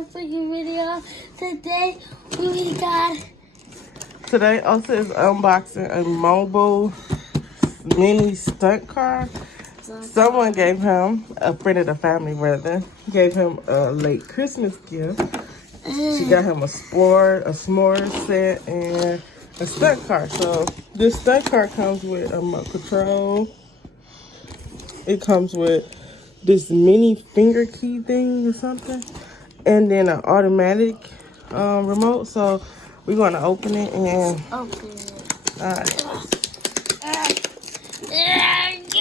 another freaking video. Today we got. Today also is unboxing a mobile mini stunt car. Someone gave him, a friend of the family rather, gave him a late Christmas gift. She got him a s'more set, and a stunt car. So this stunt car comes with a remote control. It comes with this mini finger key thing or something, and then an automatic remote. So we're going to open it and Open it. all right.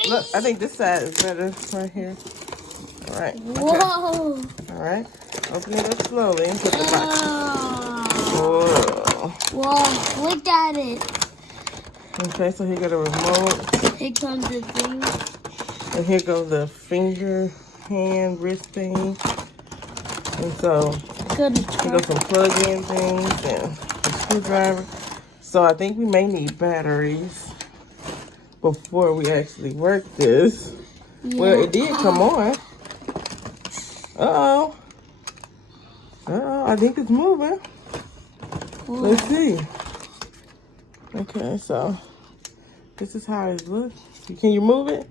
Look, I think this side is better right here. All right. Okay. Whoa. All right. Open it up slowly and put the box. Whoa. Whoa, look at it. Okay, so here got a remote. Here comes the thing. And here goes the finger, hand, wrist thing. And so here goes some plug-in things and a screwdriver. So I think we may need batteries before we actually work this. Yeah. Well, it did come on. Uh-oh. Uh-oh, I think it's moving. Ooh. Let's see. Okay, so this is how it looks. Can you move it?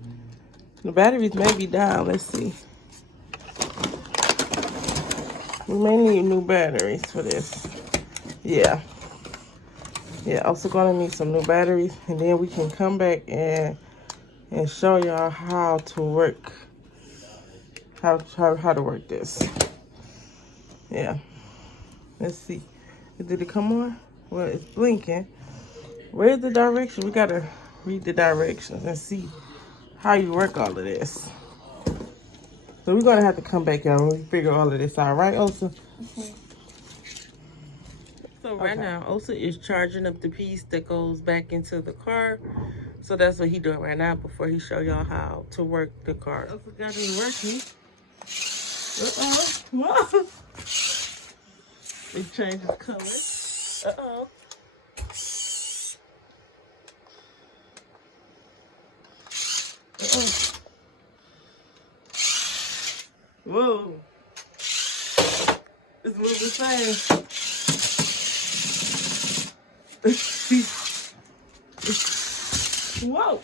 The batteries may be down. Let's see. We may need new batteries for this. Yeah. Yeah, also gonna need some new batteries, and then we can come back and show y'all how to work how to work this. Yeah. Let's see. Did it come on? Well, it's blinking. Where's the direction? We gotta read the directions and see how you work all of this. So we're gonna have to come back, y'all, when we figure all of this out, right, Osa? Mm-hmm. So right now, Osa is charging up the piece that goes back into the car. So that's what he's doing right now before he show y'all how to work the car. Osa got it working. Uh-oh. It changes color. Uh-oh. Whoa. It's moving fast. Whoa.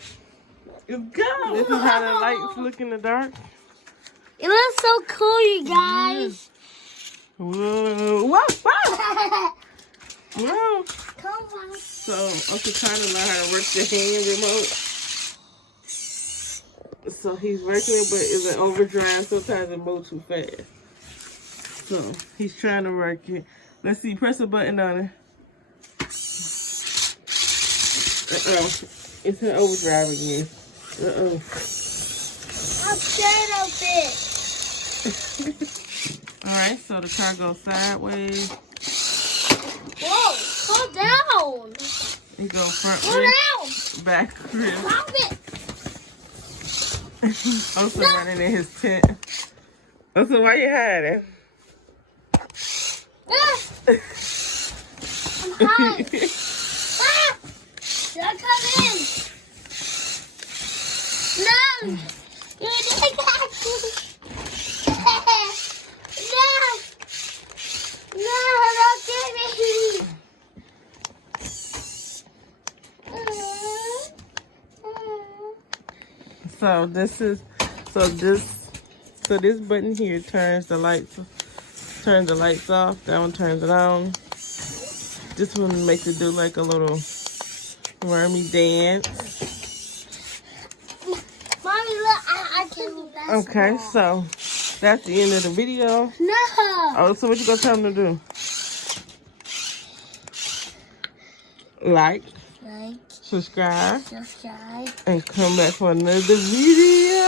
It's gone. This is how the lights look in the dark. It looks so cool, you guys. Whoa. Whoa. Whoa. Whoa. Come on. So I'm just trying to learn how to work the hand remote. So he's working it, but it's an overdrive. Sometimes it moves too fast. So he's trying to work it. Let's see. Press a button on it. Uh-oh. It's an overdrive again. Uh-oh. I'm scared of it. All right. So the car goes sideways. Whoa. Calm down. It goes front wrist, back wrist. Stop it. Also running in his tent. Also, why you hiding? I'm hiding. Should I come in? No! You didn't catch me! No! No, don't get me! So this button here turns the lights off. That one turns it on. This one makes it do like a little wormy dance. Mommy, look, I can do that. Okay, so that's the end of the video. No. Oh, so what you gonna tell them to do? Like, subscribe, and come back for another video.